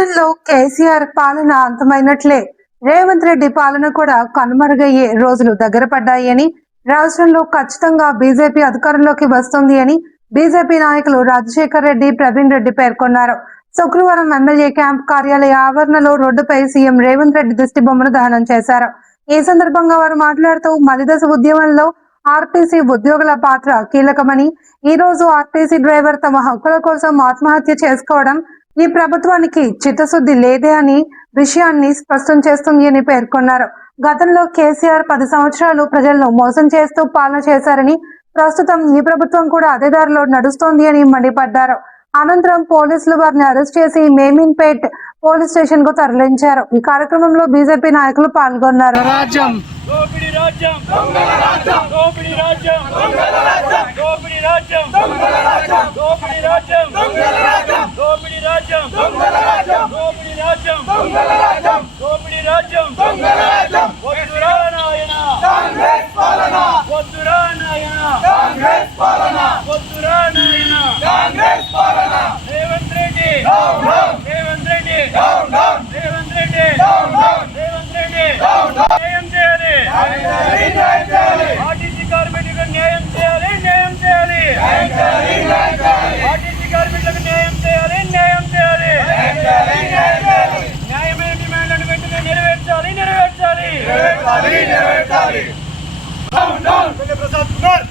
రాష్ట్రంలో కేసీఆర్ పాలన అంతమైనట్లే రేవంత్ రెడ్డి పాలన కూడా కనుమరుగయ్యే రోజులు దగ్గర పడ్డాయని, రాష్ట్రంలో ఖచ్చితంగా బీజేపీ అధికారంలోకి వస్తుంది అని బీజేపీ నాయకులు రాజశేఖర్ రెడ్డి, ప్రవీణ్ రెడ్డి పేర్కొన్నారు. శుక్రవారం ఎమ్మెల్యే క్యాంప్ కార్యాలయ ఆవరణలో రోడ్డుపై సీఎం రేవంత్ రెడ్డి దిష్టి బొమ్మను దహనం చేశారు. ఈ సందర్భంగా వారు మాట్లాడుతూ మలిదశ ఉద్యమంలో ఆర్టీసీ ఉద్యోగుల పాత్ర కీలకమని, ఈ రోజు ఆర్టీసీ డ్రైవర్ తమ హక్కుల కోసం ఆత్మహత్య చేసుకోవడం ఈ ప్రభుత్వానికి చిత్తశుద్ధి లేదే అని విషయాన్ని స్పష్టం చేస్తుంది అని పేర్కొన్నారు. గతంలో కేసీఆర్ 10 సంవత్సరాలు ప్రజలను మోసం చేస్తూ పాలన చేశారని, ప్రస్తుతం ఈ ప్రభుత్వం కూడా అదే దారిలో నడుస్తోంది అని మండిపడ్డారు. అనంతరం పోలీసులు వారిని అరెస్ట్ చేసి మేమిన్పేట్ పోలీస్ స్టేషన్ కు తరలించారు. ఈ కార్యక్రమంలో బీజేపీ నాయకులు పాల్గొన్నారు. రేవంత్ రెడ్డి న్యాయం చేయాలి. ఆర్టీసీ కార్మికులకు న్యాయం చేయాలి. ఆర్టీసీ కార్మికులకు న్యాయం చేయాలి. న్యాయమైన డిమాండ్లను వెంటనే నెరవేర్చాలి. ప్రసాద్ కుమార్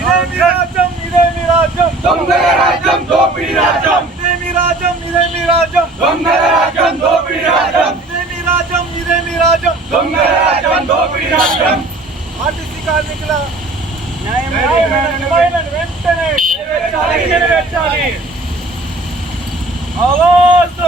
ఇదే మీ రాజ్యం దొంగల రాజ్యం దోపిడీ రాజ్యం. ఇదే మీ రాజ్యం దొంగల రాజ్యం దోపిడీ రాజ్యం. ఇదే మీ రాజ్యం దొంగల రాజ్యం దోపిడీ రాజ్యం. ఆర్టీసీ కార్మికుల న్యాయమైన వెంటనే నెరవేర్చాలి. ఆవాజ్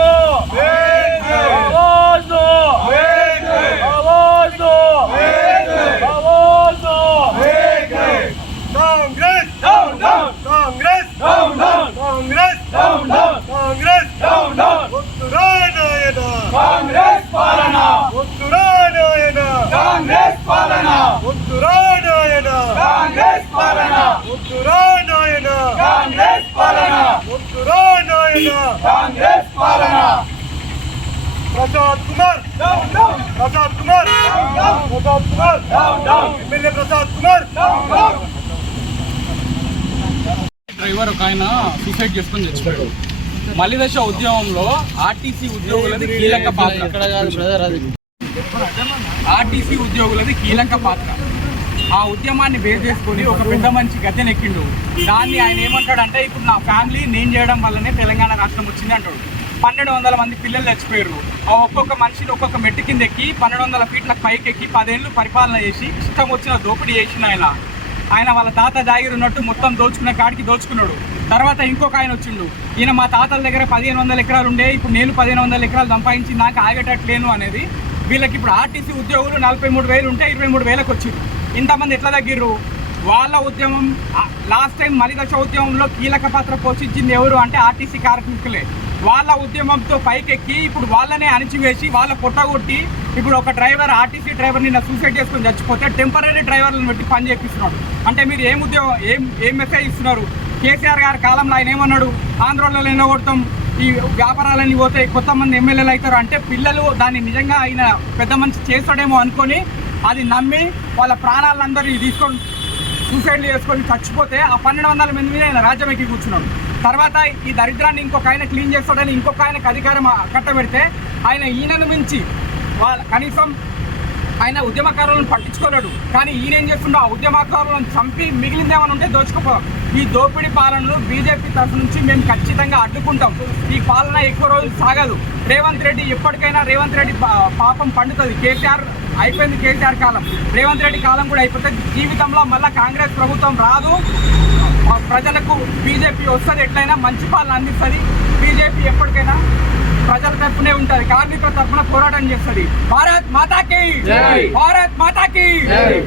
కాంగ్రెస్ పాలన ప్రసాద్ కుమార్ ఎమ్మెల్యే ప్రసాద్ కుమార్. డ్రైవర్ ఒక ఆయన సూసైడ్ చేసుకుని చచ్చిపోయాడు. మలిదశ ఉద్యమంలో ఆర్టీసీ ఉద్యోగులది కీలక పాత్ర. ఆ ఉద్యమాన్ని బేస్ చేసుకొని ఒక పెద్ద మనిషి గద్దెనెక్కిండు. దాన్ని ఆయన ఏమంటాడంటే, ఇప్పుడు నా ఫ్యామిలీ నేను చేయడం వల్లనే తెలంగాణ రాష్ట్రం వచ్చింది అంటాడు. 1200 మంది పిల్లలు చచ్చిపోయారు. ఒక్కొక్క మనిషిని ఒక్కొక్క మెట్టు కింద ఎక్కి 1200 ఫీట్ల పైకి ఎక్కి 10 ఏళ్ళు పరిపాలన చేసి ఇష్టం వచ్చిన దోపిడీ చేసిన ఆయన వాళ్ళ తాత జాగిరి ఉన్నట్టు మొత్తం దోచుకునే కాడికి దోచుకున్నాడు. తర్వాత ఇంకొక ఆయన వచ్చిండు. ఈయన మా తాతల దగ్గర 1500 ఎకరాలు ఉండే, ఇప్పుడు నేను 1500 ఎకరాలు సంపాదించి నాకు ఆగేటట్లేను అనేది. వీళ్ళకి ఇప్పుడు ఆర్టీసీ ఉద్యోగులు 43,000 ఉంటే 23,000కి వచ్చింది. ఇంతమంది ఎట్లా తగ్గిర్రు? వాళ్ళ ఉద్యమం లాస్ట్ టైం మలిదశ ఉద్యమంలో కీలక పాత్ర పోషించింది ఎవరు అంటే ఆర్టీసీ కార్మికులే. వాళ్ళ ఉద్యమంతో పైకెక్కి ఇప్పుడు వాళ్ళనే అణిచివేసి వాళ్ళ పొట్టగొట్టి ఇప్పుడు ఒక డ్రైవర్, ఆర్టీసీ డ్రైవర్ నిన్న సూసైడ్ చేసుకొని చచ్చిపోతే టెంపరీ డ్రైవర్లను పెట్టి పని చేపిస్తున్నాడు. అంటే మీరు ఏం ఉద్యోగం ఏం మెసేజ్ ఇస్తున్నారు? కేసీఆర్ గారి కాలంలో ఆయన ఏమన్నాడు? ఆంధ్రలో ఎన్నగొడతాం, ఈ వ్యాపారాలన్నీ పోతే కొత్త మంది ఎమ్మెల్యేలు అవుతారు అంటే పిల్లలు దాన్ని నిజంగా ఆయన పెద్ద మనిషి చేస్తాడేమో అనుకొని అది నమ్మి వాళ్ళ ప్రాణాలందరూ తీసుకొని సూసైడ్లు చేసుకొని చచ్చిపోతే ఆ 1200 మంది మీద ఆయన రాజ్యం ఎక్కి కూర్చున్నాడు. తర్వాత ఈ దరిద్రాన్ని ఇంకొక ఆయన క్లీన్ చేస్తాడని ఇంకొక ఆయనకు అధికారం కట్టబెడితే ఈయనను మించి కనీసం ఆయన ఉద్యమకారులను పట్టించుకోలేడు. కానీ ఈయన ఏం చేస్తుండో ఆ ఉద్యమకారులను చంపి మిగిలిందేమని ఉంటే దోచుకుపోయాం. ఈ దోపిడీ పాలనను బీజేపీ తరఫు నుంచి మేము ఖచ్చితంగా అడ్డుకుంటాం. ఈ పాలన ఎక్కువ రోజులు సాగదు. రేవంత్ రెడ్డి ఎప్పటికైనా పాపం పండుతుంది. కేసీఆర్ అయిపోయింది, కేసీఆర్ కాలం. రేవంత్ రెడ్డి కాలం కూడా అయిపోతే జీవితంలో మళ్ళీ కాంగ్రెస్ ప్రభుత్వం రాదు. ప్రజలకు బీజేపీ వస్తుంది, ఎట్లయినా మంచి పాలన అందిస్తుంది. బీజేపీ ఎప్పటికైనా ప్రజల తరఫునే ఉంటుంది, కార్మికుల తరఫున పోరాటం చేస్తుంది. భారత్ మాతాకి జై.